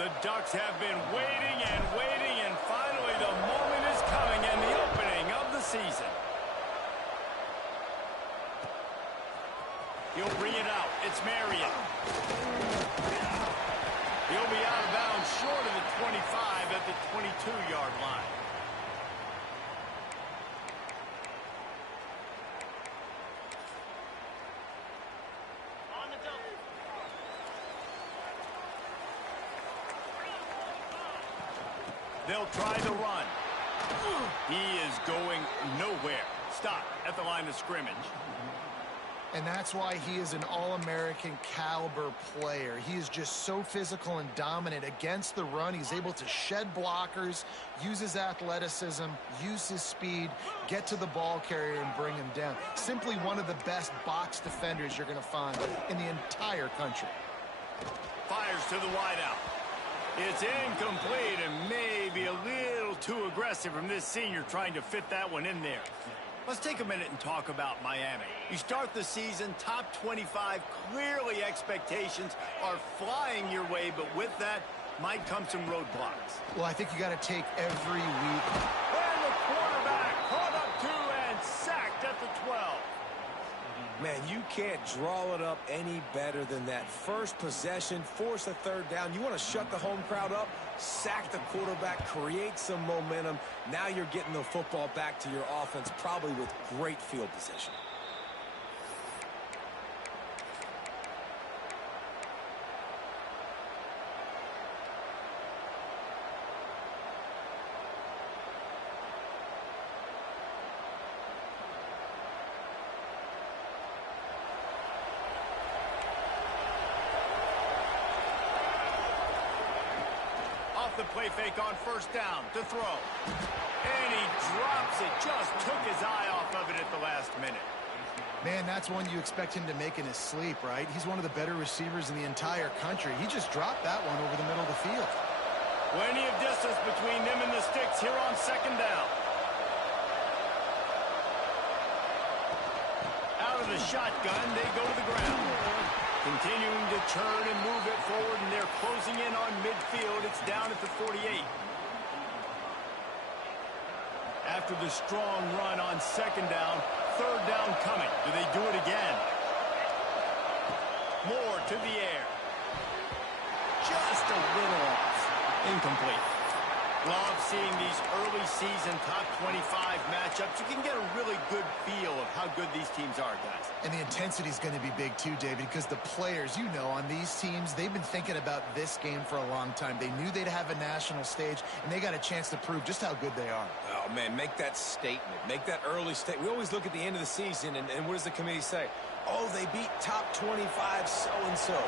The Ducks have been waiting and waiting, and finally the moment is coming and the opening of the season. He'll bring it out. It's Marion. He'll be out of bounds short of the 25 at the 22-yard line. They'll try the run. He is going nowhere. Stop at the line of scrimmage. And that's why he is an All-American caliber player. He is just so physical and dominant against the run. He's able to shed blockers, use his athleticism, use his speed, get to the ball carrier and bring him down. Simply one of the best box defenders you're going to find in the entire country. Fires to the wideout. It's incomplete and maybe a little too aggressive from this senior trying to fit that one in there. Let's take a minute and talk about Miami. You start the season, top 25, clearly expectations are flying your way, but with that might come some roadblocks. Well, I think you got to take every week. And the quarterback caught up to and sacked at the 12. Man, you can't draw it up any better than that. First possession, force a third down. You want to shut the home crowd up, sack the quarterback, create some momentum. Now you're getting the football back to your offense, probably with great field position. The play fake on first down to throw. And he drops it. Just took his eye off of it at the last minute. Man, that's one you expect him to make in his sleep, right? He's one of the better receivers in the entire country. He just dropped that one over the middle of the field. Plenty of distance between them and the sticks here on second down. Out of the shotgun, they go to the ground. Continuing to turn and move it forward, and they're closing in on midfield. It's down at the 48. After the strong run on second down, third down coming. Do they do it again? More to the air. Just a little off. Incomplete. Love seeing these early season top 25 matchups. You can get a really good feel of how good these teams are, guys. And the intensity is going to be big too, David, because the players, you know, on these teams, they've been thinking about this game for a long time. They knew they'd have a national stage, and they got a chance to prove just how good they are. Oh, man, make that statement. Make that early statement. We always look at the end of the season, and what does the committee say? Oh, they beat top 25 so-and-so.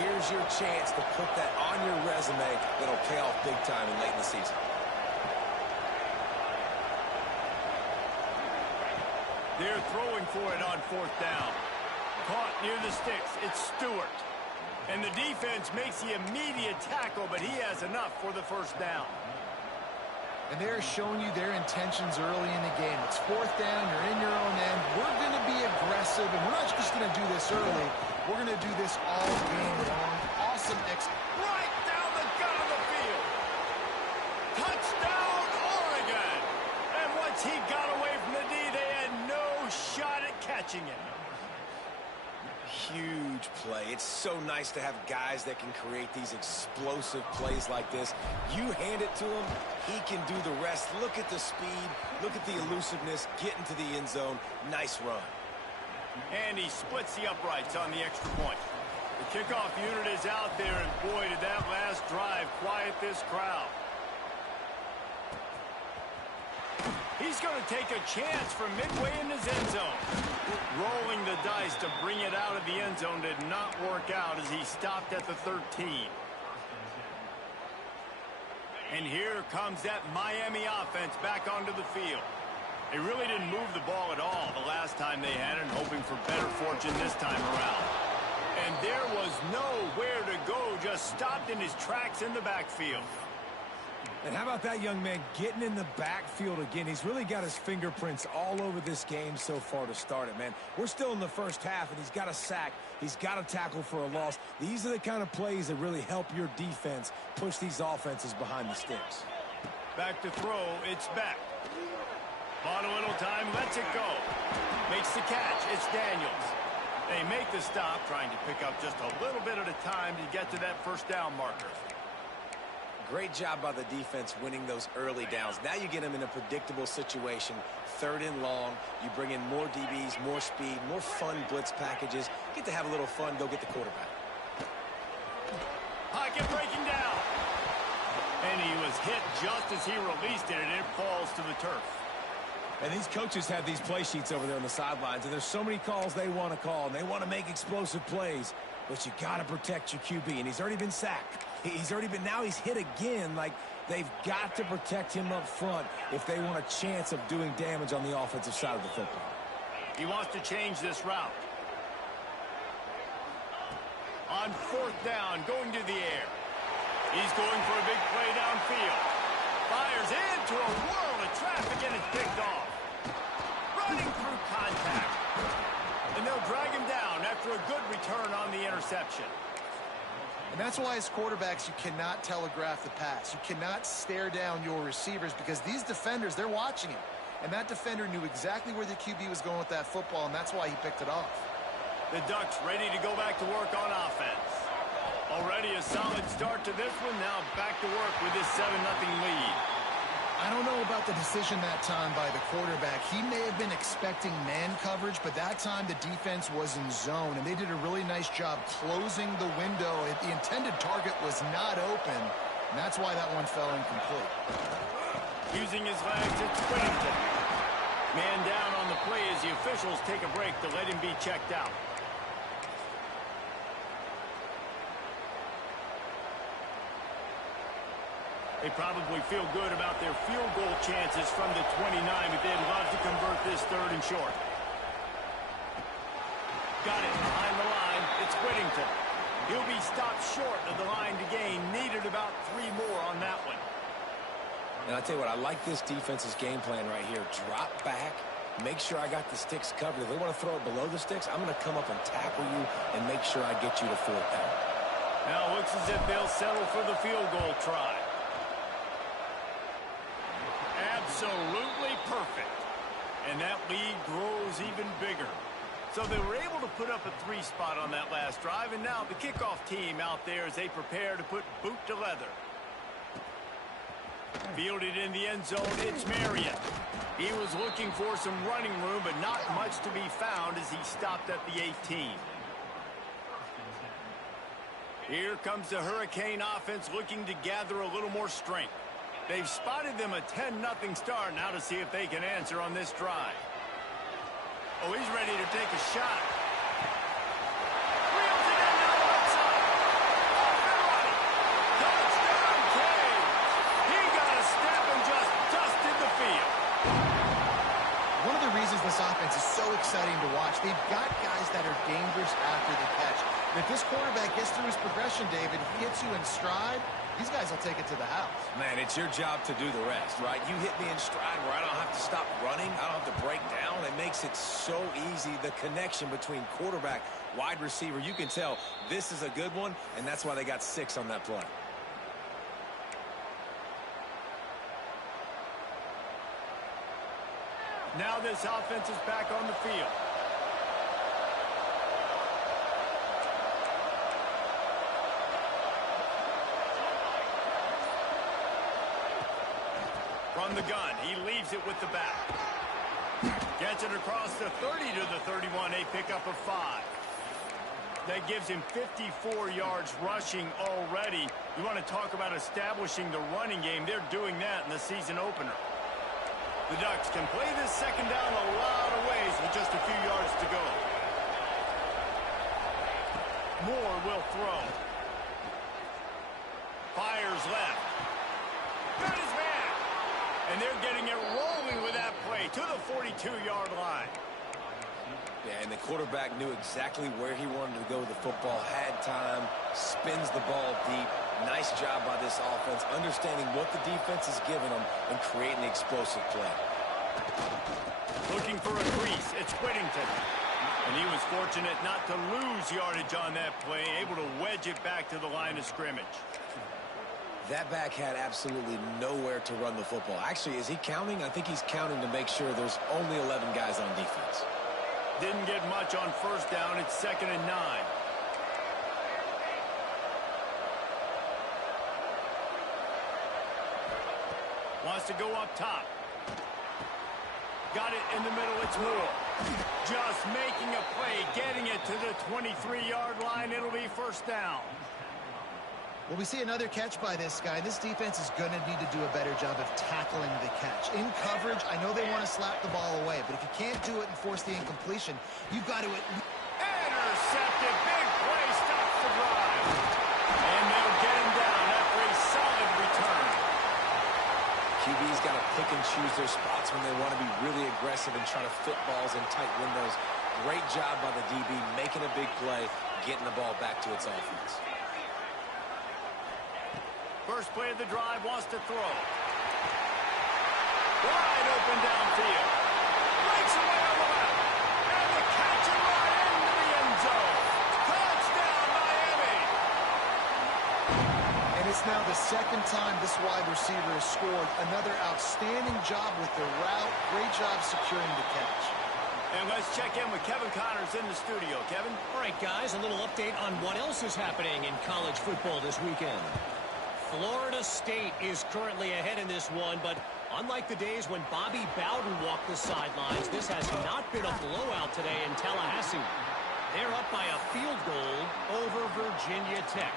Here's your chance to put that on your resume that'll pay off big time and late in the season. They're throwing for it on fourth down. Caught near the sticks. It's Stewart. And the defense makes the immediate tackle, but he has enough for the first down. And they're showing you their intentions early in the game. It's fourth down, you're in your own end. We're going to be aggressive, and we're not just going to do this early. We're going to do this all game long. Awesome right down the gut of the field. Touchdown, Oregon. And once he got away from the D, they had no shot at catching him. Huge play. It's so nice to have guys that can create these explosive plays like this. You hand it to him, he can do the rest. Look at the speed, look at the elusiveness, get into the end zone. Nice run. And he splits the uprights on the extra point. The kickoff unit is out there, and boy, did that last drive quiet this crowd. He's going to take a chance from midway in his end zone. Rolling the dice to bring it out of the end zone did not work out as he stopped at the 13. And here comes that Miami offense back onto the field. They really didn't move the ball at all the last time they had it, hoping for better fortune this time around. And there was nowhere to go, just stopped in his tracks in the backfield. And how about that young man getting in the backfield again? He's really got his fingerprints all over this game so far to start it, man. We're still in the first half, and he's got a sack. He's got to tackle for a loss. These are the kind of plays that really help your defense push these offenses behind the sticks. Back to throw, it's Beck. Bought a little time, lets it go. Makes the catch, it's Daniels. They make the stop, trying to pick up just a little bit at a time to get to that first down marker. Great job by the defense winning those early downs. Now you get them in a predictable situation. 3rd and long. You bring in more DBs, more speed, more fun blitz packages. Get to have a little fun. Go get the quarterback. Pocket breaking down. And he was hit just as he released it, and it falls to the turf. And these coaches have these play sheets over there on the sidelines, and there's so many calls they want to call, and they want to make explosive plays. But you got to protect your QB, and he's already been sacked. Now he's hit again. Like, they've got to protect him up front if they want a chance of doing damage on the offensive side of the football. He wants to change this route. On 4th down, going to the air. He's going for a big play downfield. Fires into a whirl of traffic, and it's picked off. Running through contact. And they'll drag him down after a good return on the interception. And that's why as quarterbacks, you cannot telegraph the pass. You cannot stare down your receivers because these defenders, they're watching him. And that defender knew exactly where the QB was going with that football, and that's why he picked it off. The Ducks ready to go back to work on offense. Already a solid start to this one. Now back to work with this 7-0 lead. I don't know about the decision that time by the quarterback. He may have been expecting man coverage, but that time the defense was in zone, and they did a really nice job closing the window. The intended target was not open, and that's why that one fell incomplete. Using his legs, it's Whittington. Man down on the play as the officials take a break to let him be checked out. They probably feel good about their field goal chances from the 29, but they'd love to convert this 3rd and short. Got it behind the line. It's Whittington. He'll be stopped short of the line to gain. Needed about 3 more on that one. And I'll tell you what, I like this defense's game plan right here. Drop back. Make sure I got the sticks covered. If they want to throw it below the sticks, I'm going to come up and tackle you and make sure I get you to 4th down. Now it looks as if they'll settle for the field goal try. Absolutely perfect. And that lead grows even bigger. So they were able to put up a 3 spot on that last drive, and now the kickoff team out there as they prepare to put boot to leather. Fielded in the end zone, it's Marion. He was looking for some running room, but not much to be found as he stopped at the 18. Here comes the Hurricane offense looking to gather a little more strength. They've spotted them a 10-0 start now to see if they can answer on this drive. Oh, he's ready to take a shot. Reels it in down the left side. Off and running. Touchdown, Cade. He got a step and just dusted the field. One of the reasons this offense is so exciting to watch, they've got guys that are dangerous after the catch. And if this quarterback gets through his progression, David, hits you in stride, these guys will take it to the house. Man, it's your job to do the rest, right? You hit me in stride where I don't have to stop running. I don't have to break down. It makes it so easy. The connection between quarterback, wide receiver, you can tell this is a good one, and that's why they got 6 on that play. Now this offense is back on the field. From the gun, he leaves it with the back. Gets it across the 30 to the 31, a pickup of 5. That gives him 54 yards rushing already. You want to talk about establishing the running game. They're doing that in the season opener. The Ducks can play this second down a lot of ways with just a few yards to go. Moore will throw. Fires left. Got his man. And they're getting it rolling with that play to the 42-yard line. Yeah, and the quarterback knew exactly where he wanted to go with the football, had time, spins the ball deep. Nice job by this offense, understanding what the defense is giving them and creating the explosive play. Looking for a crease. It's Whittington. And he was fortunate not to lose yardage on that play, able to wedge it back to the line of scrimmage. That back had absolutely nowhere to run the football. Actually, is he counting? I think he's counting to make sure there's only 11 guys on defense. Didn't get much on first down. It's 2nd and 9. Wants to go up top. Got it in the middle. It's Moore. Just making a play, getting it to the 23-yard line. It'll be first down. Well, we see another catch by this guy. This defense is going to need to do a better job of tackling the catch. In coverage, I know they want to slap the ball away, but if you can't do it and force the incompletion, you've got to... Intercepted. Big play. Stops the drive. And they'll get him down after a solid return. QB's got to pick and choose their spots when they want to be really aggressive and try to fit balls in tight windows. Great job by the DB, making a big play, getting the ball back to its offense. First play of the drive, wants to throw. Wide open downfield. Breaks away on the left. And the catch and right into the end zone. Touchdown, Miami. And it's now the second time this wide receiver has scored. Another outstanding job with the route. Great job securing the catch. And let's check in with Kevin Connors in the studio. Kevin? All right, guys, a little update on what else is happening in college football this weekend. Florida State is currently ahead in this one, but unlike the days when Bobby Bowden walked the sidelines, this has not been a blowout today in Tallahassee. They're up by a field goal over Virginia Tech.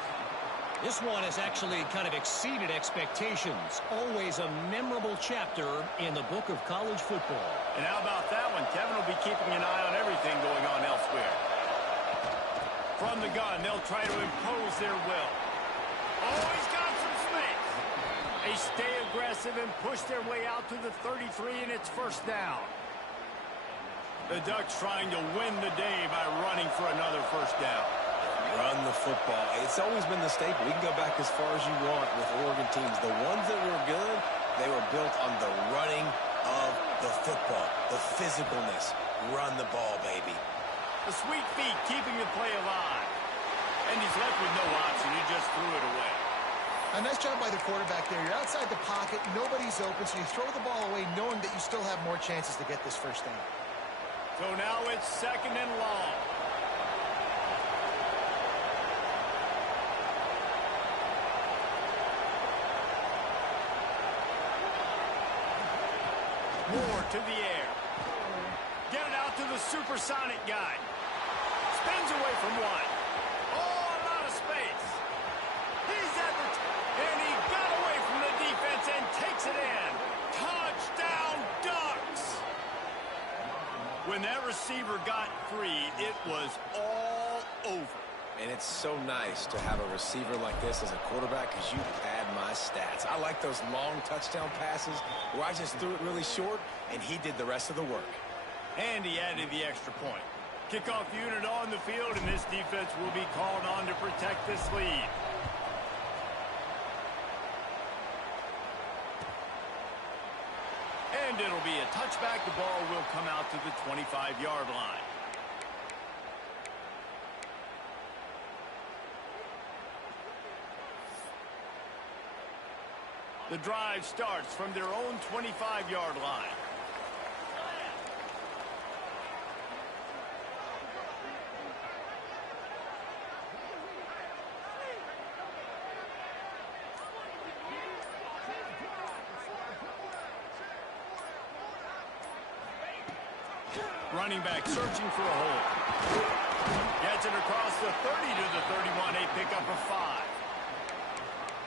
This one has actually kind of exceeded expectations. Always a memorable chapter in the book of college football. And how about that one? Kevin will be keeping an eye on everything going on elsewhere. From the gun, they'll try to impose their will. Oh, he's got some space. They stay aggressive and push their way out to the 33, and it's first down. The Ducks trying to win the day by running for another first down. Run the football. It's always been the staple. We can go back as far as you want with Oregon teams. The ones that were good, they were built on the running of the football, the physicalness. Run the ball, baby. The sweet feet keeping the play alive. And he's left with no option. He just threw it away. A nice job by the quarterback there. You're outside the pocket. Nobody's open, so you throw the ball away knowing that you still have more chances to get this first down. So now it's 2nd and long. Moore to the air. Get it out to the supersonic guy. Spins away from one. Oh, a lot of space. He's at the... And he got away from the defense and takes it in. Touchdown, Ducks! When that receiver got free, it was all over. And it's so nice to have a receiver like this as a quarterback because you pad my stats. I like those long touchdown passes where I just threw it really short and he did the rest of the work. And he added the extra point. Kickoff unit on the field, and this defense will be called on to protect this lead. And it'll be a touchback. The ball will come out to the 25-yard line. The drive starts from their own 25-yard line. Running back searching for a hole. Gets it across the 30 to the 31. A pickup of 5.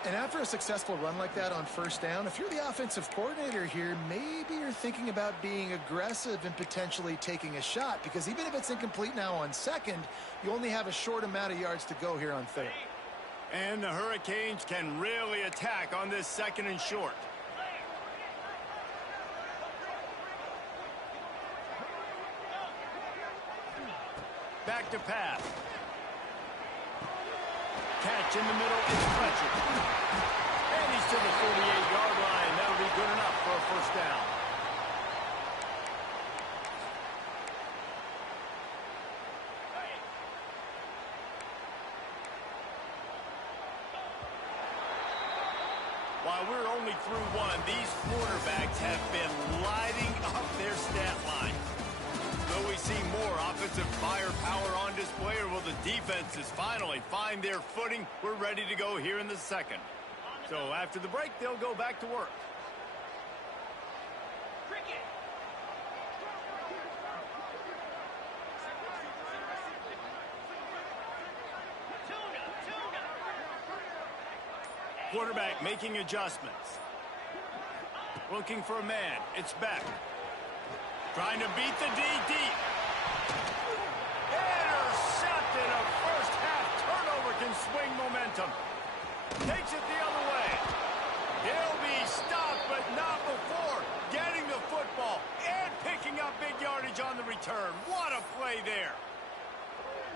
And after a successful run like that on first down, if you're the offensive coordinator here, maybe you're thinking about being aggressive and potentially taking a shot, because even if it's incomplete now on second, you only have a short amount of yards to go here on third. And the Hurricanes can really attack on this 2nd and short. Back to pass. Catch in the middle, it's Fletcher. And he's to the 48-yard line. That'll be good enough for a first down. while we're only through one, these quarterbacks have been lighting up their stat line. Will we see more offensive firepower on display, or will the defenses finally find their footing? We're ready to go here in the second. So after the break, they'll go back to work. Quarterback making adjustments. Looking for a man. It's Beck. Trying to beat the D deep. Intercepted. A first half turnover can swing momentum. Takes it the other way. He'll be stopped, but not before getting the football and picking up big yardage on the return. What a play there.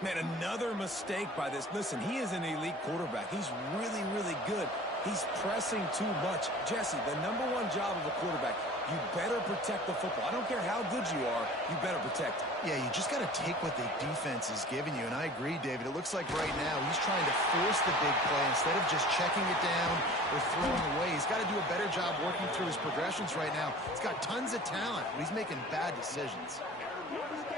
Man, another mistake by this. Listen, he is an elite quarterback. He's really, really good. He's pressing too much. Jesse, the #1 job of a quarterback, you better protect the football. I don't care how good you are, you better protect it. Yeah, you just got to take what the defense is giving you, and I agree, David. It looks like right now he's trying to force the big play instead of just checking it down or throwing away. He's got to do a better job working through his progressions right now. He's got tons of talent, but he's making bad decisions.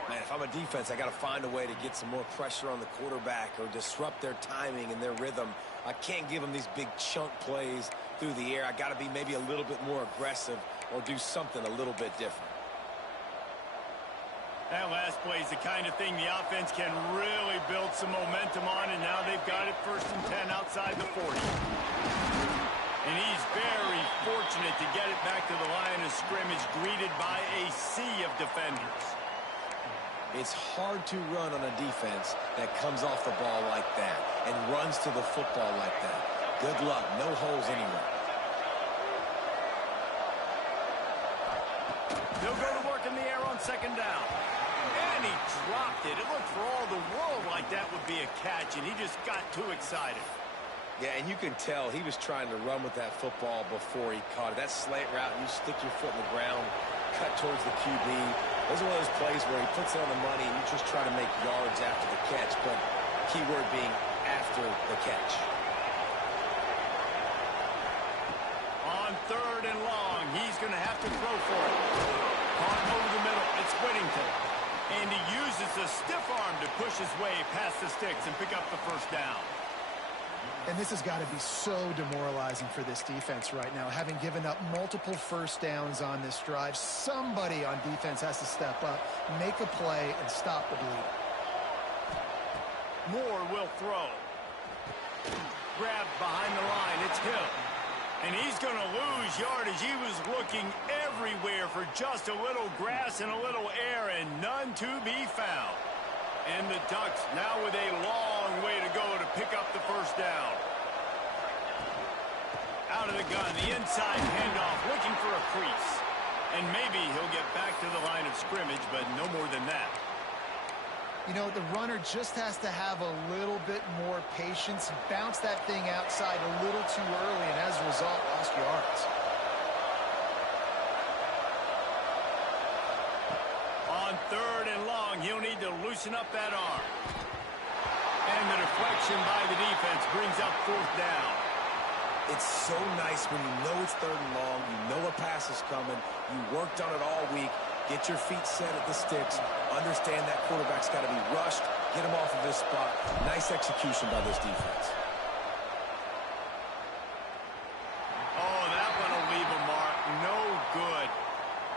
Man, if I'm a defense, I got to find a way to get some more pressure on the quarterback or disrupt their timing and their rhythm. I can't give them these big chunk plays through the air. I got to be maybe a little bit more aggressive or do something a little bit different. That last play is the kind of thing the offense can really build some momentum on, and now they've got it 1st and 10 outside the 40. And he's very fortunate to get it back to the line of scrimmage, greeted by a sea of defenders. It's hard to run on a defense that comes off the ball like that and runs to the football like that. Good luck. No holes anywhere. They'll go to work in the air on 2nd down. And he dropped it. It looked for all the world like that would be a catch, and he just got too excited. Yeah, and you can tell he was trying to run with that football before he caught it. That slant route, you stick your foot in the ground, cut towards the QB. Those are one of those plays where he puts it on the money and you just try to make yards after the catch, but keyword being after the catch. On 3rd and long, he's going to have to throw for it. Caught over the middle, it's Whittington. And he uses the stiff arm to push his way past the sticks and pick up the 1st down. And this has got to be so demoralizing for this defense right now. Having given up multiple 1st downs on this drive, somebody on defense has to step up, make a play, and stop the bleed. Moore will throw. Grabbed behind the line, it's Hill. And he's going to lose yardage. He was looking everywhere for just a little grass and a little air, and none to be found. And the Ducks now with a long way to go to pick up the 1st down. Out of the gun, the inside handoff, looking for a crease. And maybe he'll get back to the line of scrimmage, but no more than that. You know, the runner just has to have a little bit more patience, bounce that thing outside a little too early, and as a result, lost yards. On 3rd and long, he'll need to loosen up that arm. And the deflection by the defense brings up 4th down. It's so nice when you know it's 3rd and long, you know a pass is coming, you worked on it all week, get your feet set at the sticks, understand that quarterback's got to be rushed, get him off of his spot. Nice execution by this defense. Oh, that one will leave a mark. No good.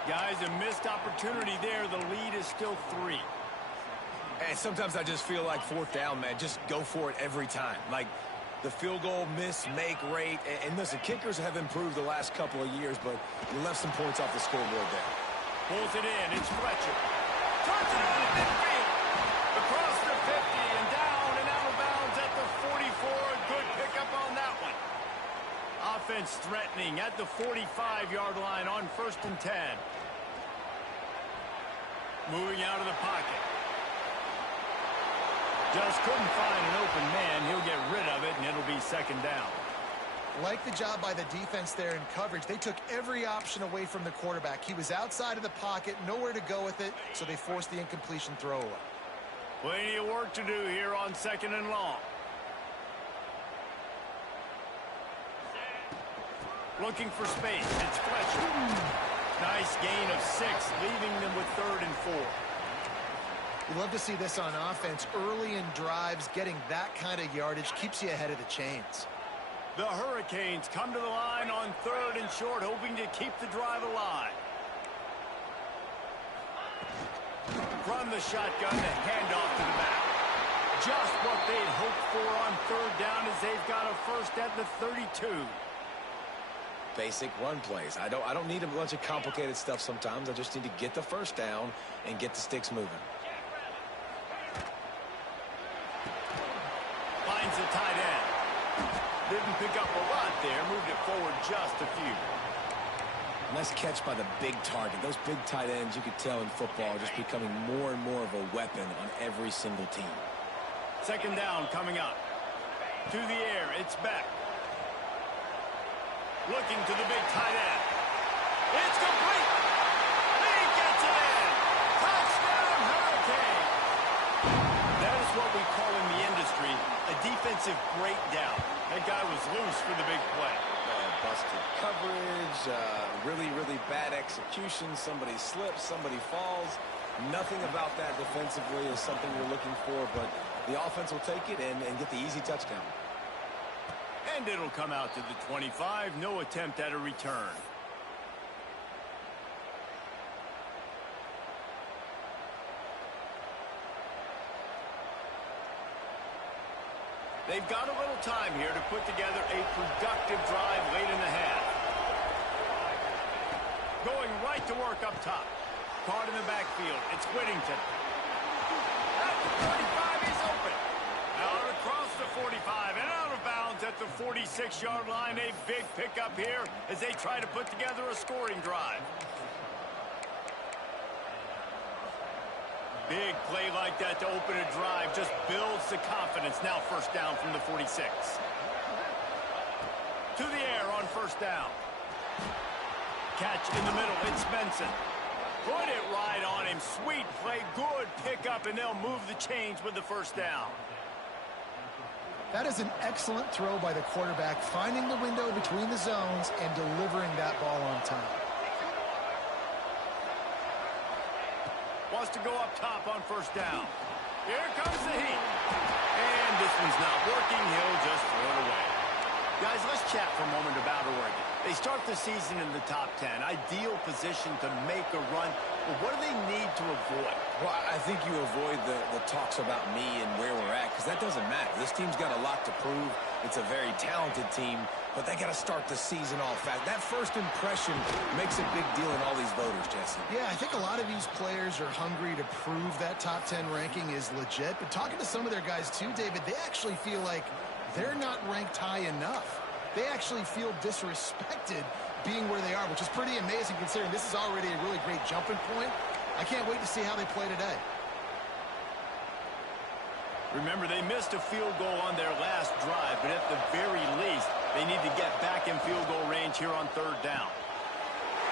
Guys, a missed opportunity there. The lead is still 3. And sometimes I just feel like 4th down, man. Just go for it every time. Like the field goal miss-make rate. And listen, kickers have improved the last couple of years, but you left some points off the scoreboard there. Pulls it in. It's Fletcher. Turns it on at midfield. Across the 50 and down and out of bounds at the 44. Good pickup on that one. Offense threatening at the 45-yard line on 1st and 10. Moving out of the pocket. Just couldn't find an open man. He'll get rid of it, and it'll be 2nd down. Like the job by the defense there in coverage. They took every option away from the quarterback. He was outside of the pocket, nowhere to go with it, so they forced the incompletion throw away. Plenty of work to do here on 2nd and long. Looking for space. It's Fletcher. Nice gain of 6, leaving them with 3rd and 4. You love to see this on offense. Early in drives, getting that kind of yardage keeps you ahead of the chains. The Hurricanes come to the line on 3rd and short, hoping to keep the drive alive. From the shotgun, the handoff to the back. Just what they'd hoped for on 3rd down as they've got a first at the 32. Basic run plays. I don't need a bunch of complicated stuff sometimes. I just need to get the first down and get the sticks moving. Finds the tight end. Didn't pick up a lot there. Moved it forward just a few. Nice catch by the big target. Those big tight ends, you could tell in football, are just becoming more and more of a weapon on every single team. 2nd down coming up. To the air, it's Beck. Looking to the big tight end. It's complete. He gets it in. Touchdown, Hurricane. That is what we call in the industry a defensive breakdown. That guy was loose for the big play. Busted coverage, really, really bad execution. Somebody slips, somebody falls. Nothing about that defensively is something you're looking for, but the offense will take it and get the easy touchdown. And it'll come out to the 25. No attempt at a return. They've got a little time here to put together a productive drive late in the half. Going right to work up top. Caught in the backfield. It's Whittington. At the 35, he's open. Out across the 45 and out of bounds at the 46-yard line. A big pickup here as they try to put together a scoring drive. Big play like that to open a drive just builds the confidence. Now 1st down from the 46. To the air on 1st down. Catch in the middle. It's Benson. Put it right on him. Sweet play. Good pickup, and they'll move the chains with the 1st down. That is an excellent throw by the quarterback, finding the window between the zones and delivering that ball on time. Wants to go up top on 1st down. Here comes the heat. And this one's not working. He'll just throw it away. Guys, let's chat for a moment about Oregon. They start the season in the top 10. Ideal position to make a run. But what do they need to avoid? Well, I think you avoid the talks about me and where we're at, because that doesn't matter. This team's got a lot to prove. It's a very talented team, but they got to start the season off fast. That first impression makes a big deal in all these voters, Jesse. Yeah, I think a lot of these players are hungry to prove that top 10 ranking is legit. But talking to some of their guys too, David, they actually feel like they're not ranked high enough. They actually feel disrespected being where they are, which is pretty amazing considering this is already a really great jumping point. I can't wait to see how they play today. Remember, they missed a field goal on their last drive, but at the very least, they need to get back in field goal range here on 3rd down.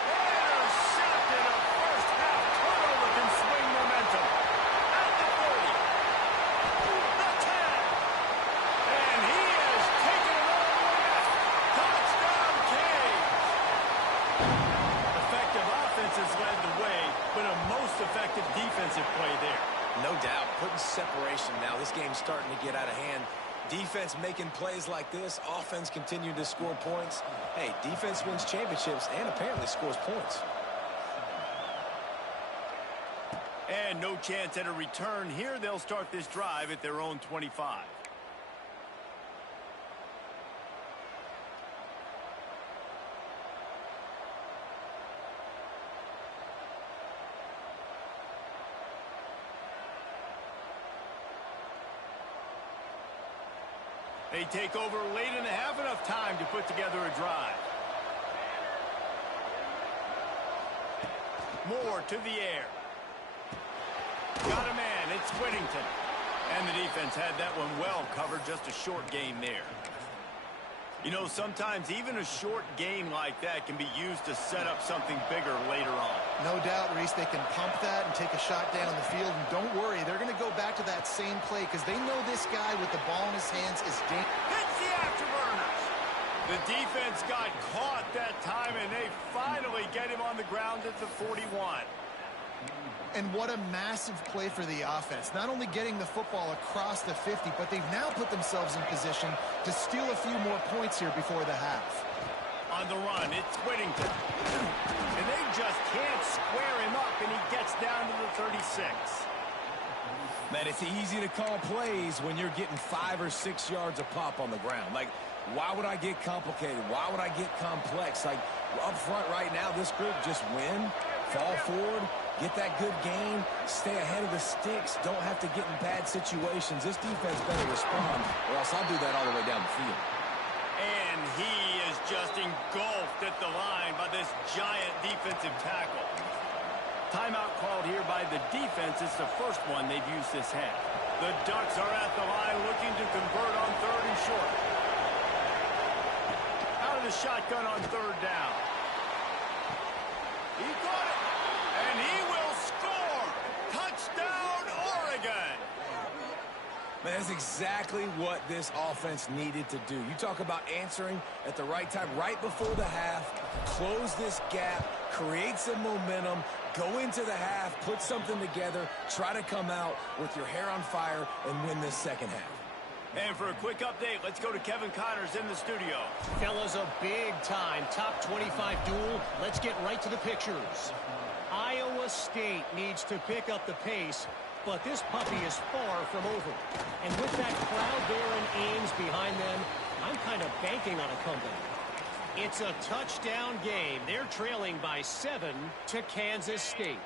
Intercepted. A first-half turnover can swing momentum. At the 30. The 10. And he has taken it all the way out. Touchdown, Canes. Effective offense has led the way, but a most effective defensive play there. No doubt, putting separation now. This game's starting to get out of hand. Defense making plays like this. Offense continuing to score points. Hey, defense wins championships and apparently scores points. And no chance at a return here. They'll start this drive at their own 25. They take over late in the half, enough time to put together a drive. Moore to the air. Got a man, it's Whittington. And the defense had that one well covered, just a short gain there. You know, sometimes even a short gain like that can be used to set up something bigger later on. No doubt, Reese, they can pump that and take a shot down the field. And don't worry, they're going to go back to that same play because they know this guy with the ball in his hands is dangerous. Hits the afterburners. The defense got caught that time, and they finally get him on the ground at the 41. And what a massive play for the offense. Not only getting the football across the 50, but they've now put themselves in position to steal a few more points here before the half. On the run, it's Whittington. And they just can't square him up, and he gets down to the 36. Man, it's easy to call plays when you're getting 5 or 6 yards a pop on the ground. Like, why would I get complicated? Why would I get complex? Like, up front right now, this group just win, fall forward, get that good gain, stay ahead of the sticks, don't have to get in bad situations. This defense better respond, or else I'll do that all the way down the field. And he is just engulfed at the line by this giant defensive tackle. Timeout called here by the defense. It's the first one they've used this half. The Ducks are at the line looking to convert on 3rd and short. Out of the shotgun on 3rd down. He got it, and he will score. Touchdown, Oregon. Man, that's exactly what this offense needed to do. You talk about answering at the right time, right before the half, close this gap, create some momentum, go into the half, put something together, try to come out with your hair on fire and win this second half. And for a quick update, let's go to Kevin Connors in the studio. Fellas, a big-time top 25 duel. Let's get right to the pictures. Iowa State needs to pick up the pace, but this puppy is far from over. And with that crowd there in Ames behind them, I'm kind of banking on a comeback. It's a touchdown game. They're trailing by 7 to Kansas State.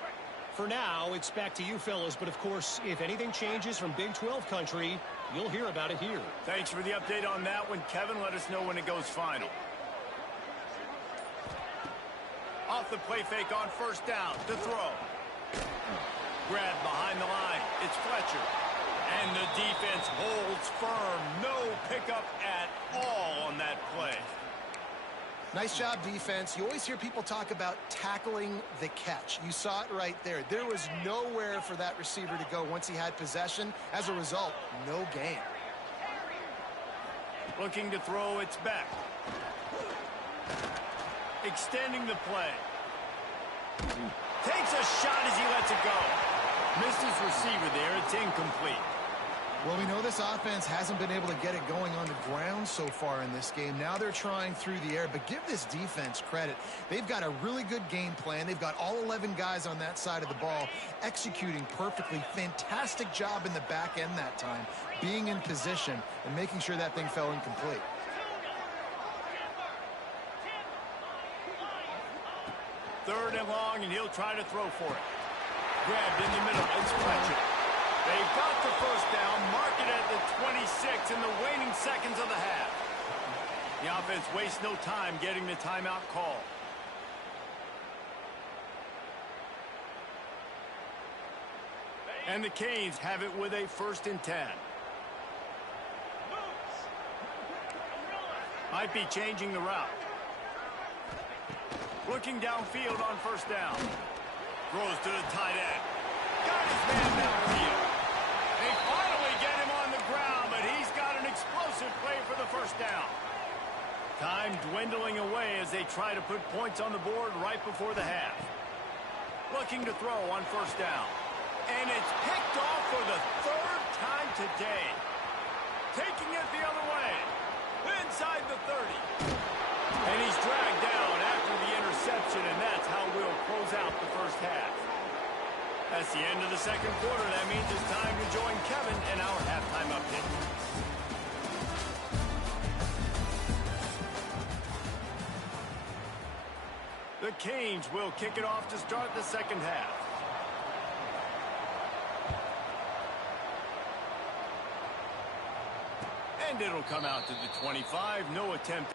For now, it's back to you fellas, but of course, if anything changes from Big 12 country, you'll hear about it here. Thanks for the update on that one, Kevin. Let us know when it goes final. Off the play fake on 1st down to throw. Grabbed behind the line. It's Fletcher. And the defense holds firm. No pickup at all on that play. Nice job, defense. You always hear people talk about tackling the catch. You saw it right there. There was nowhere for that receiver to go once he had possession. As a result, no gain. Looking to throw, it's back. Extending the play. Takes a shot as he lets it go. Missed his receiver there. It's incomplete. Well, we know this offense hasn't been able to get it going on the ground so far in this game. Now they're trying through the air, but give this defense credit. They've got a really good game plan. They've got all 11 guys on that side of the ball executing perfectly. Fantastic job in the back end that time, being in position and making sure that thing fell incomplete. Third and long, and he'll try to throw for it. Grabbed in the middle. It's Fletcher. They've got the 1st down, mark it at the 26 in the waning seconds of the half. The offense wastes no time getting the timeout call. And the Canes have it with a 1st and 10. Might be changing the route. Looking downfield on 1st down. Throws to the tight end. Got his man downfield. They finally get him on the ground, but he's got an explosive play for the 1st down. Time dwindling away as they try to put points on the board right before the half. Looking to throw on 1st down. And it's picked off for the 3rd time today. Taking it the other way. Inside the 30. And he's dragged down after the interception, and that's how we'll close out the 1st half. That's the end of the 2nd quarter. That means it's time to join Kevin in our halftime update. The Canes will kick it off to start the 2nd half. And it'll come out to the 25. No attempt.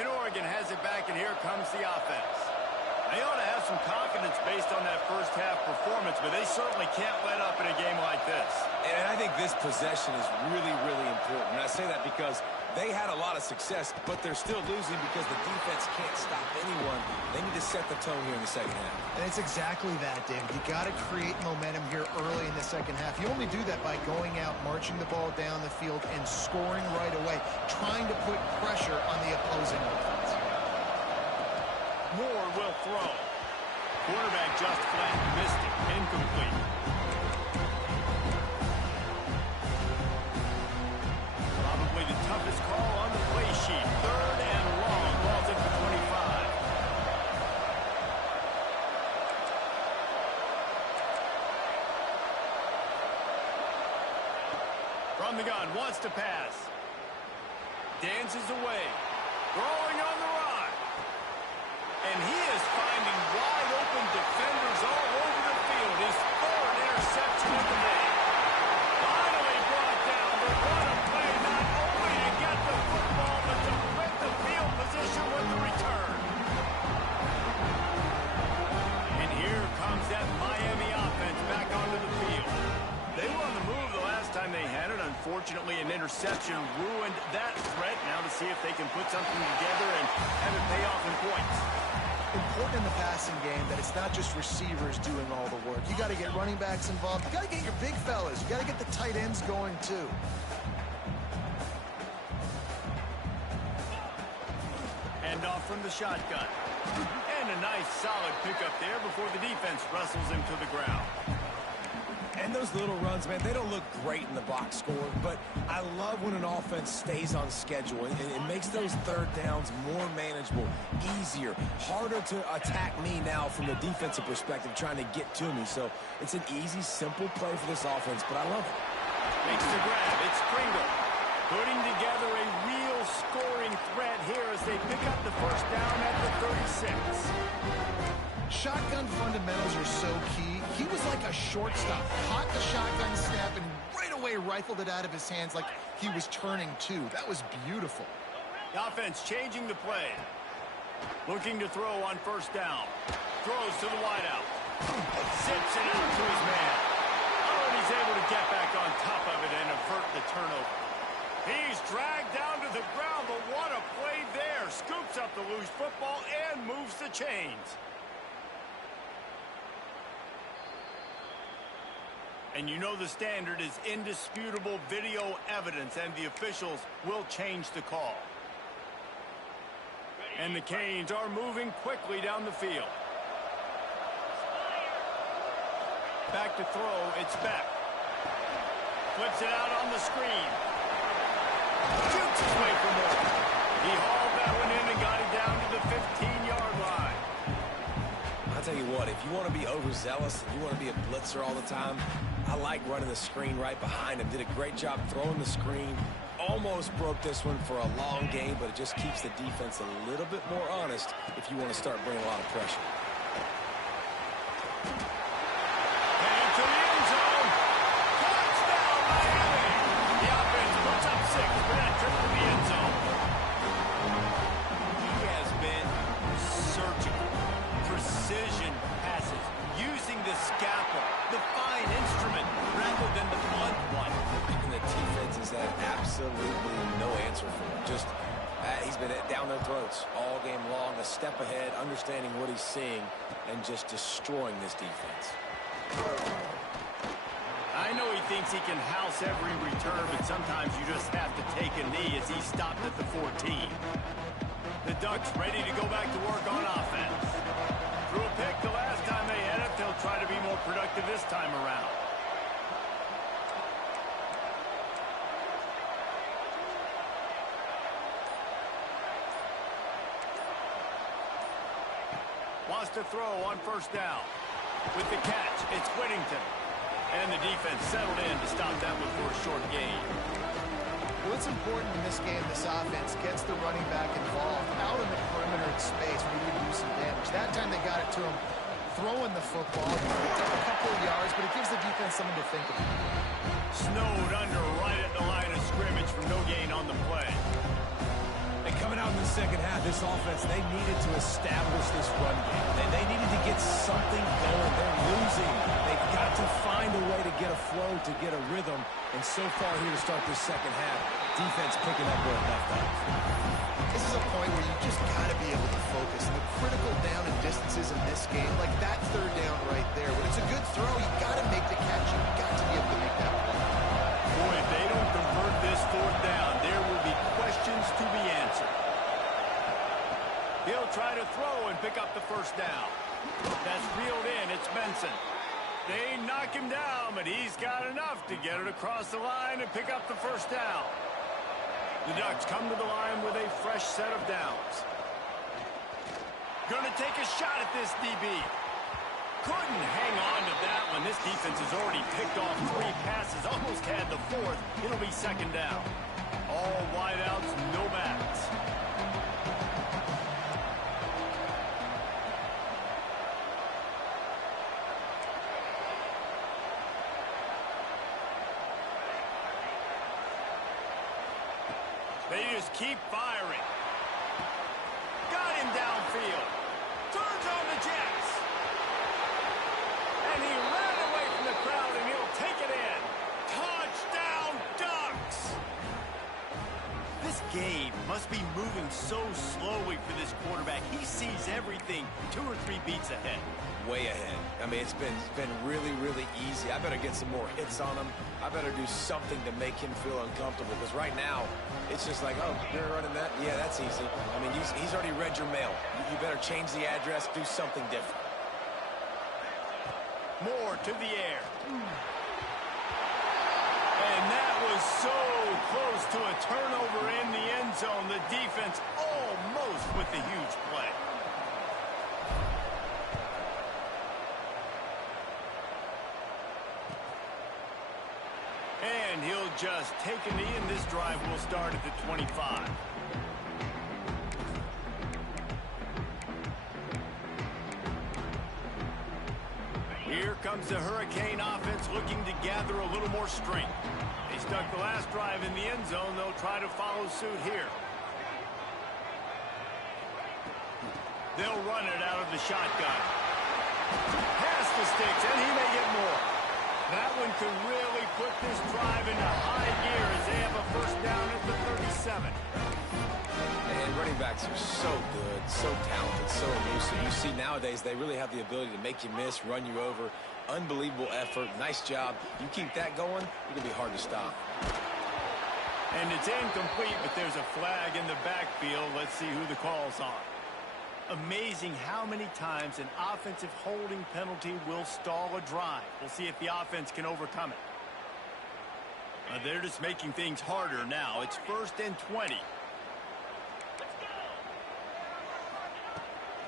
And Oregon has it back, and here comes the offense. They ought to have some confidence based on that first half performance, but they certainly can't let up in a game like this. And I think this possession is really, really important. And I say that because they had a lot of success, but they're still losing because the defense can't stop anyone. They need to set the tone here in the second half. And it's exactly that, David. You got to create momentum here early in the second half. You only do that by going out, marching the ball down the field, and scoring right away, trying to put pressure on the opposing offense. Moore will throw. Quarterback just flat missed it. Incomplete. Probably the toughest call on the play sheet. Third and long. Ball's in for 25. From the gun, wants to pass. Dances away. Throwing on the run. And he is finding wide-open defenders all over the field. His third interception of the day. Finally brought down, but what a play, not only to get the football, but to flip the field position with the return. And here comes that Miami offense back onto the field. They were on the move the last time they had it. Unfortunately, an interception ruined that threat. Now to see if they can put something together and have it pay off in points. Important in the passing game that it's not just receivers doing all the work. You got to get running backs involved. You got to get your big fellas. You got to get the tight ends going too. Hand off from the shotgun. And a nice solid pickup there before the defense wrestles him to the ground. And those little runs, man, they don't look great in the box score, but I love when an offense stays on schedule, and it makes those third downs more manageable, easier, harder to attack me now from the defensive perspective trying to get to me. So it's an easy, simple play for this offense, but I love it. Makes the grab. It's Pringle putting together a real scoring threat here as they pick up the first down at the 36. Shotgun fundamentals are so key. He was like a shortstop. Caught the shotgun snap and right away rifled it out of his hands like he was turning two. That was beautiful. The offense changing the play. Looking to throw on first down. Throws to the wideout. Zips it out to his man. Oh, and he's able to get back on top of it and avert the turnover. He's dragged down to the ground, but what a play there. Scoops up the loose football and moves the chains. And you know the standard is indisputable video evidence, and the officials will change the call. And the Canes are moving quickly down the field. Back to throw, it's Beck. Flips it out on the screen. Shoots his way for more. He hauled that one in and got it down to the 15-yard line. I'll tell you what, if you want to be overzealous, if you want to be a blitzer all the time, I like running the screen right behind him. Did a great job throwing the screen. Almost broke this one for a long game, but it just keeps the defense a little bit more honest if you want to start bringing a lot of pressure. And into the end zone. Touchdown, Miami. The offense puts up 6 for that trip to the end zone. He has been surgical. Precision passes. Using the scalpel. The fine instrument rather than the blunt one. And the defense has had absolutely no answer for him. Just, he's been down their throats all game long, a step ahead, understanding what he's seeing, and just destroying this defense. I know he thinks he can house every return, but sometimes you just have to take a knee as he stopped at the 14. The Ducks ready to go back to work on offense. Threw a pick the last time they had it. They'll try to be more productive this time around. Wants to throw on first down. With the catch, it's Whittington. And the defense settled in to stop that one for a short gain. What's important in this game, this offense gets the running back involved out in the perimeter in space where you can do some damage. That time they got it to him throwing the football. Picked up a couple of yards, but it gives the defense something to think about. Snowed under right at the line of scrimmage from no gain on the play. They come Coming out in the second half, this offense, they needed to establish this run game. They needed to get something going. They're losing. They've got to find a way to get a flow, to get a rhythm. And so far here to start this second half, defense picking up where it left off. This is a point where you just got to be able to focus. And the critical down and distances in this game, like that third down right there, when it's a good throw, you got to make the catch. You got to be able to make that play. Boy, if they don't convert this fourth down, there will be questions to be answered. He'll try to throw and pick up the first down. That's reeled in. It's Benson. They knock him down, but he's got enough to get it across the line and pick up the first down. The Ducks come to the line with a fresh set of downs. Going to take a shot at this DB. Couldn't hang on to that one. This defense has already picked off 3 passes, almost had the 4th. It'll be second down. All wideouts, no backs. They just keep firing. Got him downfield. Turns on the Jets. And he ran away from the crowd, and he'll take it in. Touchdown, Ducks! This game must be moving so slowly for this quarterback. He sees everything 2 or 3 beats ahead. Way ahead. I mean, it's been really, really easy. I better get some more hits on him. I better do something to make him feel uncomfortable, because right now, it's just like, oh, you're running that? Yeah, that's easy. I mean, he's already read your mail. You better change the address, do something different. More to the air. And that was so close to a turnover in the end zone. The defense almost with the huge play. And he'll just take a knee, and this drive will start at the 25. Here comes the Hurricane offense looking to gather a little more strength. They stuck the last drive in the end zone. They'll try to follow suit here. They'll run it out of the shotgun. Pass the sticks, and he may get more. That one could really put this drive into high gear as they have a first down at the 37. And running backs are so good, so talented, so elusive. You see nowadays they really have the ability to make you miss, run you over. Unbelievable effort. Nice job. You keep that going, you're going to be hard to stop. And it's incomplete, but there's a flag in the backfield. Let's see who the call's on. Amazing how many times an offensive holding penalty will stall a drive. We'll see if the offense can overcome it. They're just making things harder now. It's 1st and 20.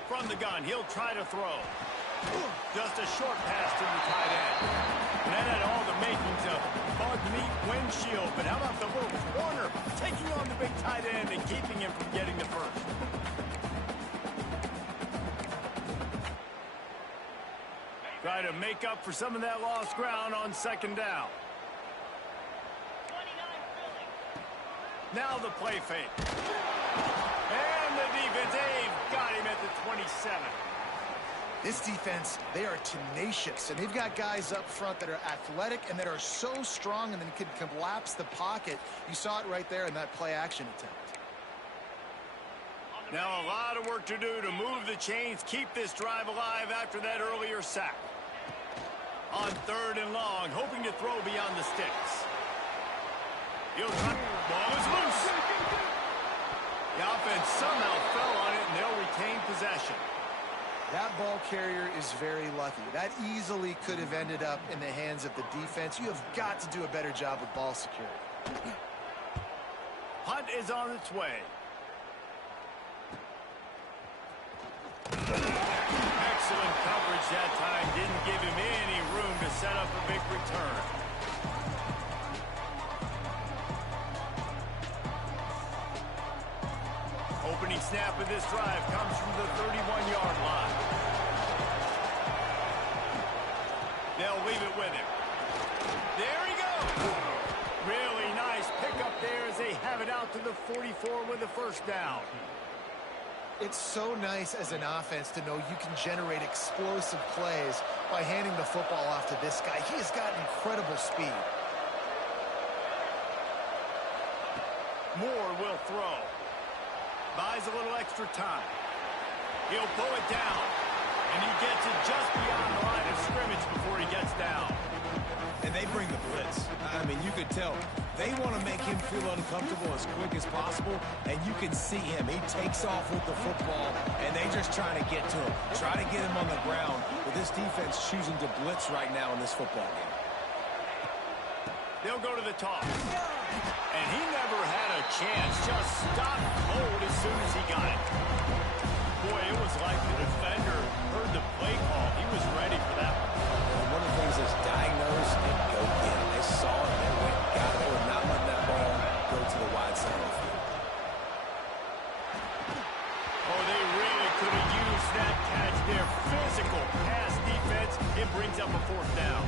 From the gun, he'll try to throw. Just a short pass to the tight end. And that had all the makings of bug meat windshield. But how about the little corner taking on the big tight end and keeping him from getting the first? Try to make up for some of that lost ground on second down. Now the play fake. And the defense, they've got him at the 27. This defense, they are tenacious, and they've got guys up front that are athletic and that are so strong and then can collapse the pocket. You saw it right there in that play-action attempt. Now a lot of work to do to move the chains, keep this drive alive after that earlier sack. On 3rd and long, hoping to throw beyond the sticks. He'll try. Ball is loose. The offense somehow fell on it, and they'll retain possession. That ball carrier is very lucky. That easily could have ended up in the hands of the defense. You have got to do a better job with ball security. Hunt is on its way. Excellent coverage that time. Didn't give him any room to set up a big return. Opening snap of this drive comes from the 31-yard line. They'll leave it with him. There he goes. Really nice pickup there as they have it out to the 44 with the first down. It's so nice as an offense to know you can generate explosive plays by handing the football off to this guy. He has got incredible speed. Moore will throw. Buys a little extra time. He'll pull it down. And he gets it just beyond the line of scrimmage before he gets down. And they bring the blitz. I mean, you could tell they want to make him feel uncomfortable as quick as possible, and you can see him. He takes off with the football, and they just trying to get to him, try to get him on the ground. But this defense choosing to blitz right now in this football game. They'll go to the toss. And he never had a chance. Just stopped cold as soon as he got it. Boy, it was like the defender heard the play call. He was ready for that one. And one of the things is diagnose and go get it. They saw it, they went and got it. They were not letting that ball go to the wide side of the field. Oh, they really could have used that catch there. Physical pass defense. It brings up a fourth down.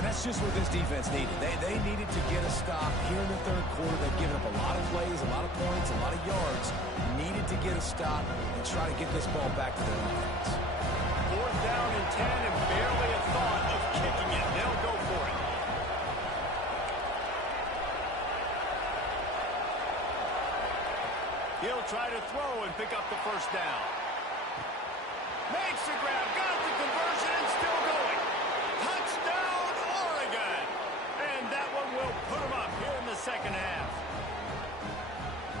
And that's just what this defense needed. They needed to get a stop here in the third quarter. They've given up a lot of plays, a lot of points, a lot of yards. Needed to get a stop and try to get this ball back to their offense. Fourth down and 10 and barely a thought of kicking it. They'll go for it. He'll try to throw and pick up the first down. Makes the grab, got the conversion, and still going. Touchdown, Oregon! And that one will put him up here in the second half.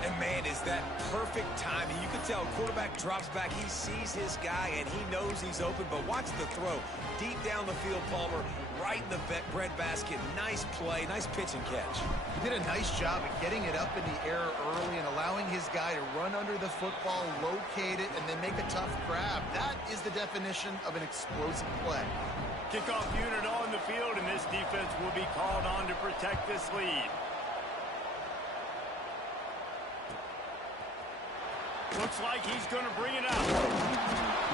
And, man, is that perfect timing. You can tell quarterback drops back. He sees his guy, and he knows he's open. But watch the throw. Deep down the field, Palmer, right in the breadbasket. Nice play, nice pitch and catch. He did a nice job of getting it up in the air early and allowing his guy to run under the football, locate it, and then make a tough grab. That is the definition of an explosive play. Kickoff unit on the field, and this defense will be called on to protect this lead. Looks like he's going to bring it out.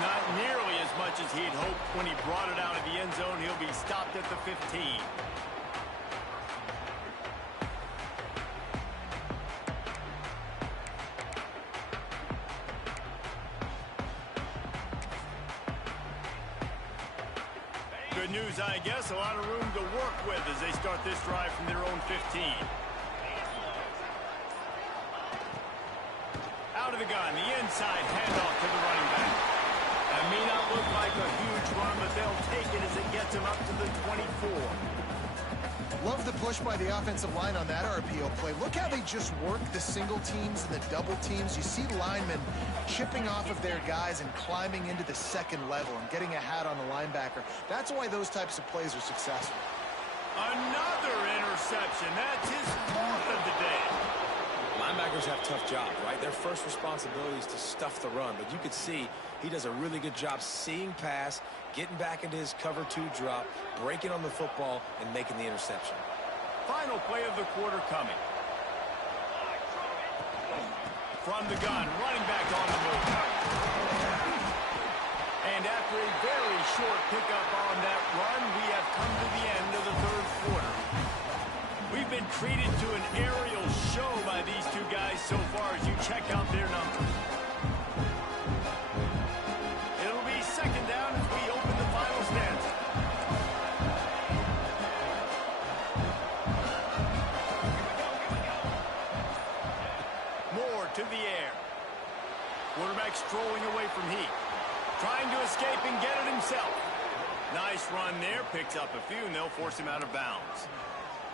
Not nearly as much as he'd hoped when he brought it out of the end zone. He'll be stopped at the 15. Good news, I guess. A lot of room to work with as they start this drive from their own 15. Out of the gun, the inside handoff to the running back. That may not look like a huge run, but they'll take it as it gets him up to the 24. Love the push by the offensive line on that RPO play. Look how they just work the single teams and the double teams. You see linemen chipping off of their guys and climbing into the second level and getting a hat on the linebacker. That's why those types of plays are successful. Another interception. That's his fourth of the day. Linebackers have tough jobs, right? Their first responsibility is to stuff the run, but you could see he does a really good job seeing pass, getting back into his cover two drop, breaking on the football, and making the interception. Final play of the quarter coming. From the gun, running back on the move. And after a very short pickup on that run, we have come to the end of the third quarter. We've been treated to an aerial show by these two guys so far as you check out their numbers. It'll be second down as we open the final stanza. Moore to the air. Quarterback strolling away from Heath. Trying to escape and get it himself. Nice run there. Picks up a few, and they'll force him out of bounds.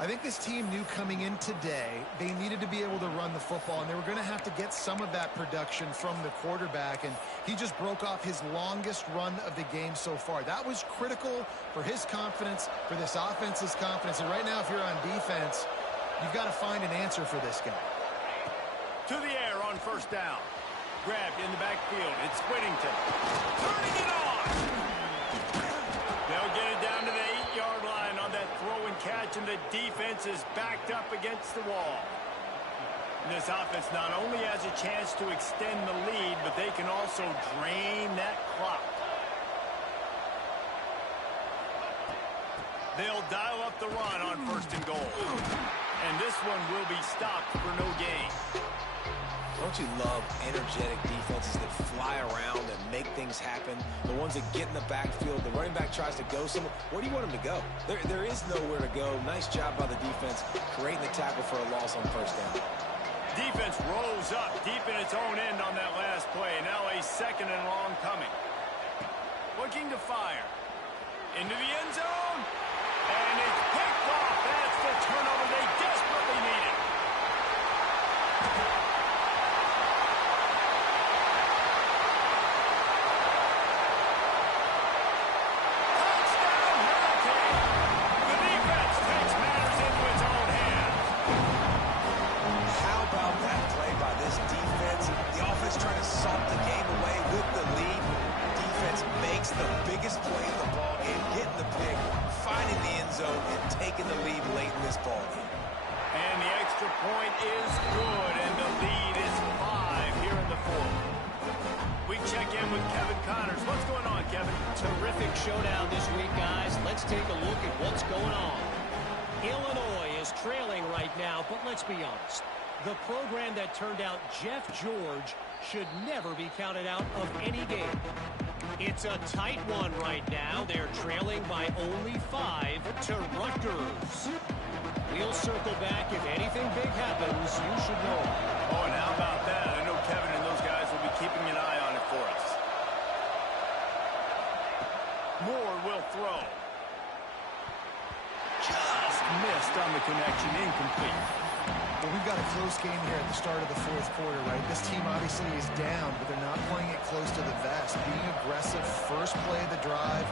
I think this team knew coming in today they needed to be able to run the football, and they were going to have to get some of that production from the quarterback, and he just broke off his longest run of the game so far. That was critical for his confidence, for this offense's confidence, and right now if you're on defense, you've got to find an answer for this guy. To the air on first down. Grabbed in the backfield. It's Whittington. Turning it on! They'll get it down to the 8-yard line on that throw and catch, and the defense is backed up against the wall. And this offense not only has a chance to extend the lead, but they can also drain that clock. They'll dial up the run on first and goal. And this one will be stopped for no gain. Don't you love energetic defenses that fly around and make things happen? The ones that get in the backfield, the running back tries to go somewhere. Where do you want him to go? There is nowhere to go. Nice job by the defense, creating the tackle for a loss on first down. Defense rolls up deep in its own end on that last play. Now a 2nd and long coming. Looking to fire. Into the end zone. And it's picked off. That's the turnover they desperately needed. Touchdown, Hurricane. The defense takes matters into its own hands. How about that play by this defense? The offense trying to salt the game away with the lead. Defense makes the biggest play in the ball game, getting the pick, finding the end zone, and taking the lead late in this ball game. And the extra point is good, and the lead is 5 here in the 4th. We check in with Kevin Connors. What's going on, Kevin? Terrific showdown this week, guys. Let's take a look at what's going on. Illinois is trailing right now, but let's be honest. The program that turned out Jeff George should never be counted out of any game. It's a tight one right now. They're trailing by only 5 to Rutgers. We'll circle back. If anything big happens, you should know. Oh, and how about that? I know Kevin and those guys will be keeping an eye on it for us. Moore will throw. Just missed on the connection. Incomplete. Well, we've got a close game here at the start of the 4th quarter, right? This team obviously is down, but they're not playing it close to the vest. Being aggressive, first play of the drive,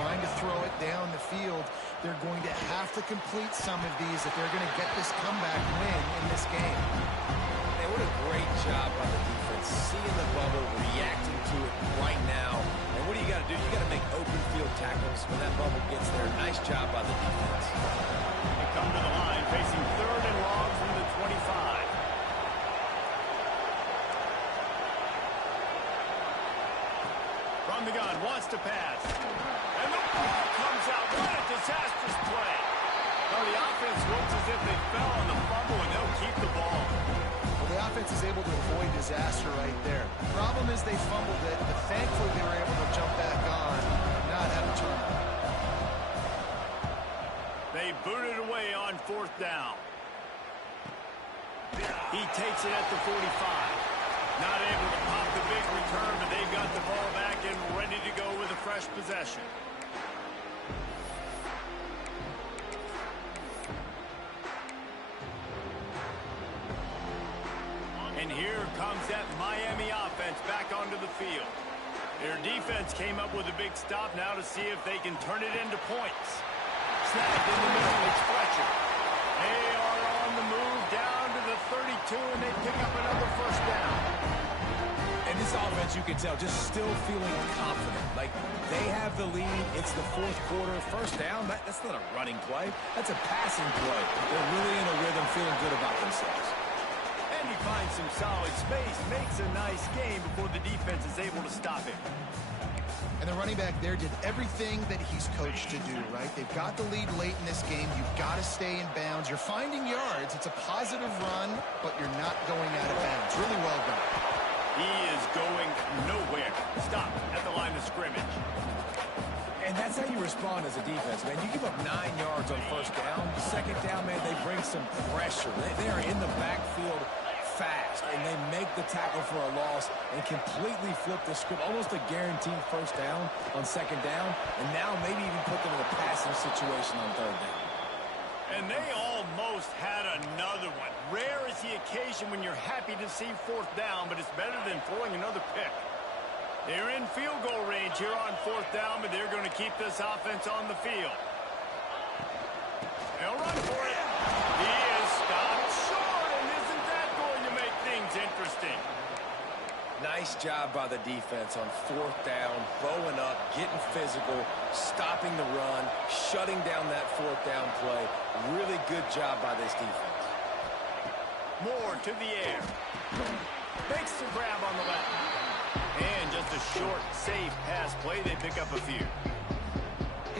trying to throw it down the field. They're going to have to complete some of these if they're going to get this comeback win in this game. Hey, what a great job by the defense. Seeing the bubble, reacting to it right now. And what do you got to do? You got to make open field tackles when that bubble gets there. Nice job by the defense. They come to the line facing 3rd and long from the 25. From the gun, wants to pass. And the ball comes out. What a disastrous play. Well, the offense looks as if they fell on the fumble, and they'll keep the ball. Well, the offense is able to avoid disaster right there. Problem is they fumbled it, but thankfully they were able to jump back on and not have a turnover. They boot it away on 4th down. He takes it at the 45. Not able to pop the big return, but they've got the ball back and ready to go with a fresh possession. And here comes that Miami offense back onto the field. Their defense came up with a big stop now to see if they can turn it into points. Snapped in the middle, it's Fletcher. They are on the move down to the 32, and they pick up another first down. And this offense, you can tell, just still feeling confident. Like, they have the lead. It's the 4th quarter. First down, that's not a running play. That's a passing play. They're really in a rhythm, feeling good about themselves. And he finds some solid space, makes a nice game before the defense is able to stop him. And the running back there did everything that he's coached to do, right? They've got the lead late in this game. You've got to stay in bounds. You're finding yards. It's a positive run, but you're not going out of bounds. Really well done. He is going nowhere. Stop at the line of scrimmage. And that's how you respond as a defense, man. You give up 9 yards on first down. Second down, man, they bring some pressure. They are in the backfield fast, and they make the tackle for a loss and completely flip the script. Almost a guaranteed first down on second down, and now maybe even put them in a passing situation on third down. And they almost had another one. Rare is the occasion when you're happy to see 4th down, but it's better than throwing another pick. They're in field goal range here on 4th down, but they're going to keep this offense on the field. They'll run for it. He is stopped short, and isn't that going to make things interesting? Nice job by the defense on 4th down, bowing up, getting physical, stopping the run, shutting down that 4th down play. Really good job by this defense. Moore to the air. Makes the grab on the left. And just a short, safe pass play. They pick up a few.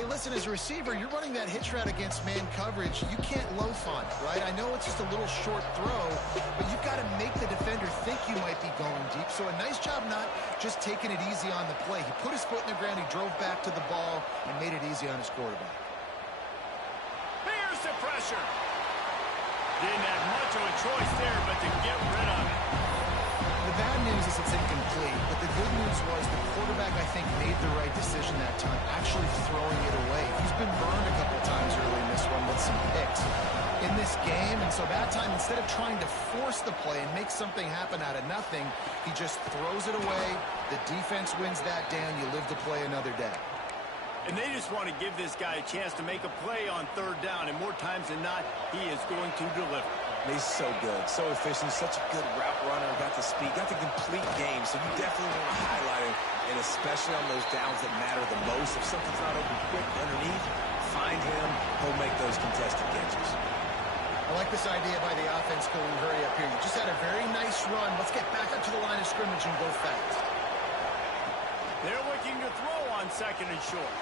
Hey, listen, as a receiver, you're running that hitch route against man coverage. You can't loaf on it, right? I know it's just a little short throw, but you've got to make the defender think you might be going deep. So a nice job not just taking it easy on the play. He put his foot in the ground, he drove back to the ball, and made it easy on his quarterback. Here's the pressure. Didn't have much of a choice there, but to get rid of it. The bad news is it's incomplete, but the good news was the quarterback, I think, made the right decision that time, actually throwing it away. He's been burned a couple times early in this one with some picks in this game, and so that time, instead of trying to force the play and make something happen out of nothing, he just throws it away. The defense wins that down. You live to play another day. And they just want to give this guy a chance to make a play on third down, and more times than not, he is going to deliver. He's so good, so efficient, such a good route runner, got the speed, got the complete game, so you definitely want to highlight him, and especially on those downs that matter the most. If something's not open quick underneath, find him, he'll make those contested catches. I like this idea by the offense going hurry up here. You just had a very nice run. Let's get back up to the line of scrimmage and go fast. They're looking to throw on second and short.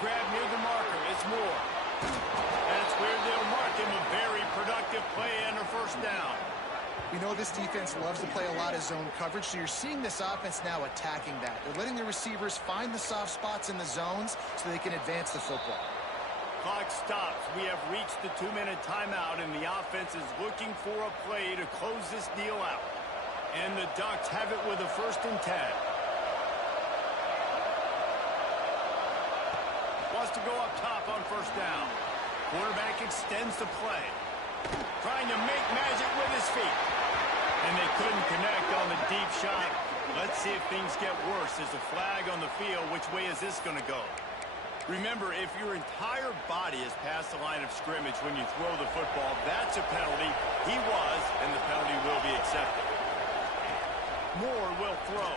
Grab near the marker. It's Moore. That's where they'll mark him. A very productive play and a first down. You know this defense loves to play a lot of zone coverage, so you're seeing this offense now attacking that. They're letting the receivers find the soft spots in the zones so they can advance the football. Clock stops. We have reached the 2-minute timeout, and the offense is looking for a play to close this deal out. And the Ducks have it with a 1st and 10. Wants to go up top on first down. Quarterback extends the play. Trying to make magic with his feet. And they couldn't connect on the deep shot. Let's see if things get worse. There's a flag on the field. Which way is this going to go? Remember, if your entire body is past the line of scrimmage when you throw the football, that's a penalty. He was, and the penalty will be accepted. Moore will throw.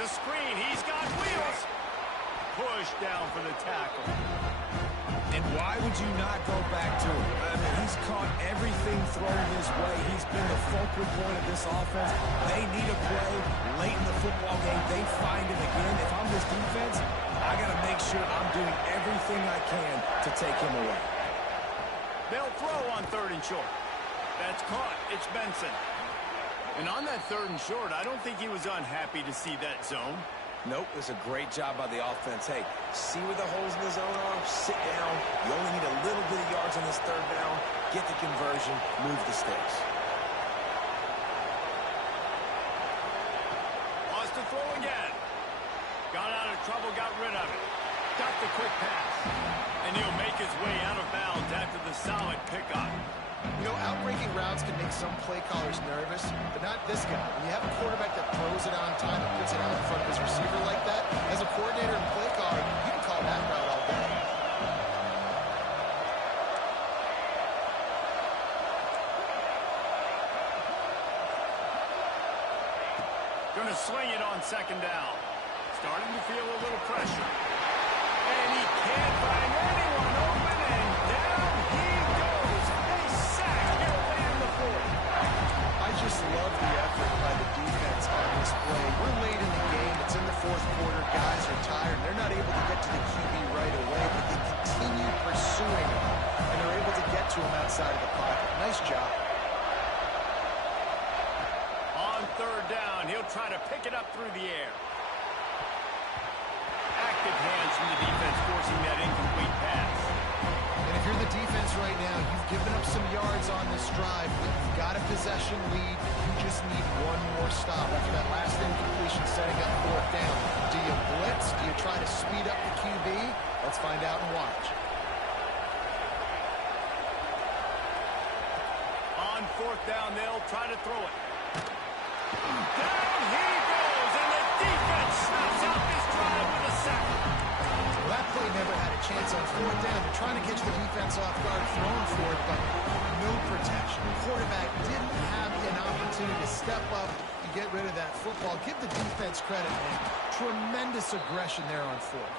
The screen. He's got wheels. Push down for the tackle. And why would you not go back to him? I mean, he's caught everything thrown his way. He's been the focal point of this offense. They need a play late in the football game. They find him again. If I'm this defense, I got to make sure I'm doing everything I can to take him away. They'll throw on 3rd and short. That's caught. It's Benson. And on that 3rd and short, I don't think he was unhappy to see that zone. Nope, it's a great job by the offense. Hey, see where the holes in the zone are, sit down. You only need a little bit of yards on this 3rd down. Get the conversion, move the sticks. Wants to throw again. Got out of trouble, got rid of it. Got the quick pass. And he'll make his way out of bounds after the solid pickup. You know, outbreaking routes can make some play callers nervous, but not this guy. When you have a quarterback that throws it on time and puts it out in front of his receiver like that, as a coordinator and play caller, you can call that route all day. Gonna sling it on 2nd down. Starting to feel a little pressure. And he can't find anyone open, and down he goes. A sack here late in the 4th. I just love the effort by the defense on this play. We're late in the game. It's in the 4th quarter. Guys are tired. They're not able to get to the QB right away, but they continue pursuing him, and they're able to get to him outside of the pocket. Nice job. On 3rd down, he'll try to pick it up through the air. Active hands from the defense forcing that incomplete pass. And if you're the defense right now, you've given up some yards on this drive, but you've got a possession lead. You just need one more stop after that last incompletion setting up 4th down. Do you blitz? Do you try to speed up the QB? Let's find out and watch. On 4th down, they'll try to throw it. Down he goes, and the defense snaps out this drive with a sack. Well, that play never had a chance on 4th down. They're trying to catch the defense off guard, throwing for it, but no protection. The quarterback didn't have an opportunity to step up and get rid of that football. Give the defense credit, man. Tremendous aggression there on 4th.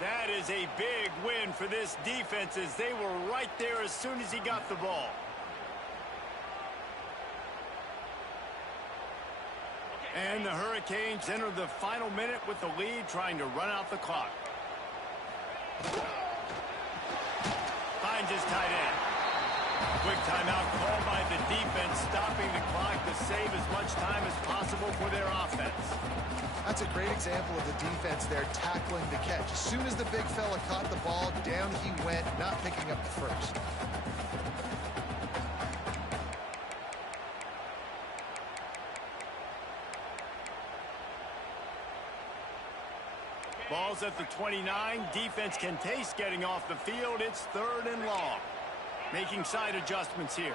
That is a big win for this defense as they were right there as soon as he got the ball. And the Hurricanes enter the final minute with the lead, trying to run out the clock. Finds his tight end. Quick timeout called by the defense, stopping the clock to save as much time as possible for their offense. That's a great example of the defense there tackling the catch. As soon as the big fella caught the ball, down he went, not picking up the first. Ball's at the 29. Defense can taste getting off the field. It's 3rd and long. Making side adjustments here.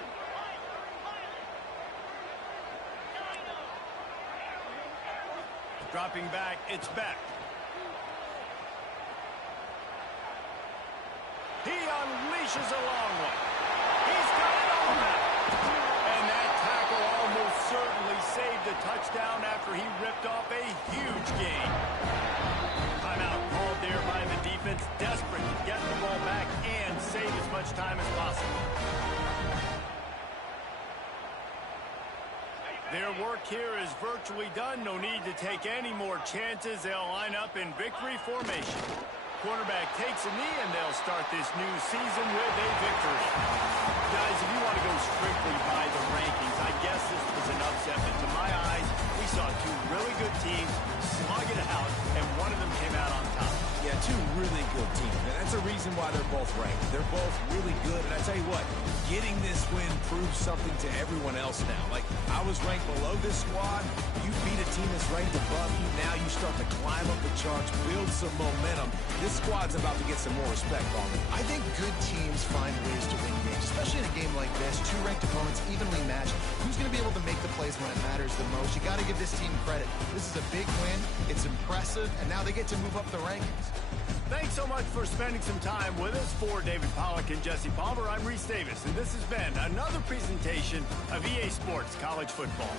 Dropping back, it's Beck. He unleashes a long one. He's got it all now. And that tackle almost certainly saved a touchdown after he ripped off a huge gain. Timeout called there by the defense, desperate to get the ball back and save as much time as possible. Their work here is virtually done. No need to take any more chances. They'll line up in victory formation. Quarterback takes a knee, and they'll start this new season with a victory. Guys, if you want to go strictly by the rankings, I guess this was an upset, but to my eyes, we saw two really good teams slug it out, and one of them came out on top. Yeah, two really good teams, and that's a reason why they're both ranked. They're both really good, and I tell you what, getting this win proves something to everyone else now. Like, I was ranked below this squad. You beat a team that's ranked above you. Now you start to climb up the charts, build some momentum. This squad's about to get some more respect on them. I think good teams find ways to win games, especially in a game like this. Two ranked opponents evenly matched. Who's going to be able to make the plays when it matters the most? You got to give this team credit. This is a big win. It's impressive, and now they get to move up the rankings. Thanks so much for spending some time with us. For David Pollack and Jesse Palmer, I'm Reese Davis, and this has been another presentation of EA Sports College Football.